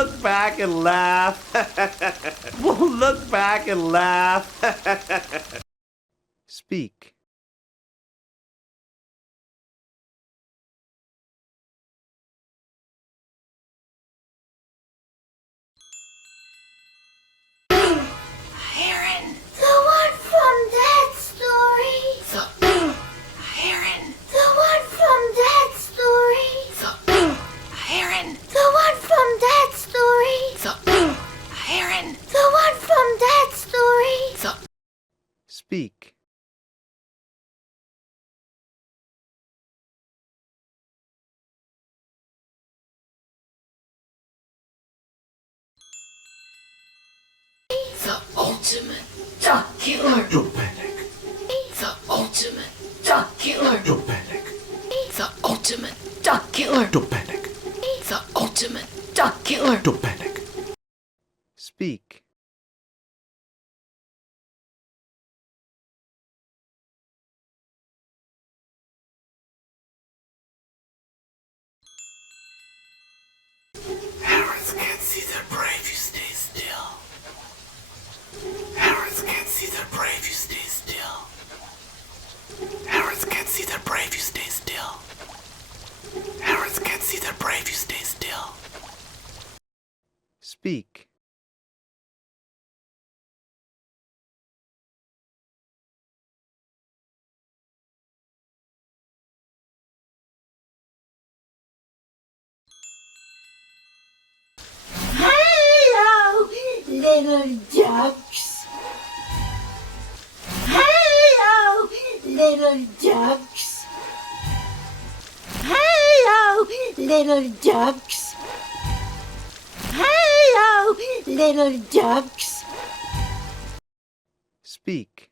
look back and laugh. We'll look back and laugh. Speak. Heron. The one from that story. The heron. The one from that story. The heron. The one from that story. The heron. The one from that story. The Speak. The ultimate duck killer. Panic. The ultimate duck killer. Panic. The ultimate duck killer. Panic. The ultimate duck killer. Panic. Speak. Herons can't see their prey if you stay still. Herons can't see their prey if you stay still. Herons can't see their prey if you stay still. Herons can't see their prey if you stay still. Speak. Hello, little ducks. Hello, little ducks. Hello, little ducks. Hello, little ducks. Speak.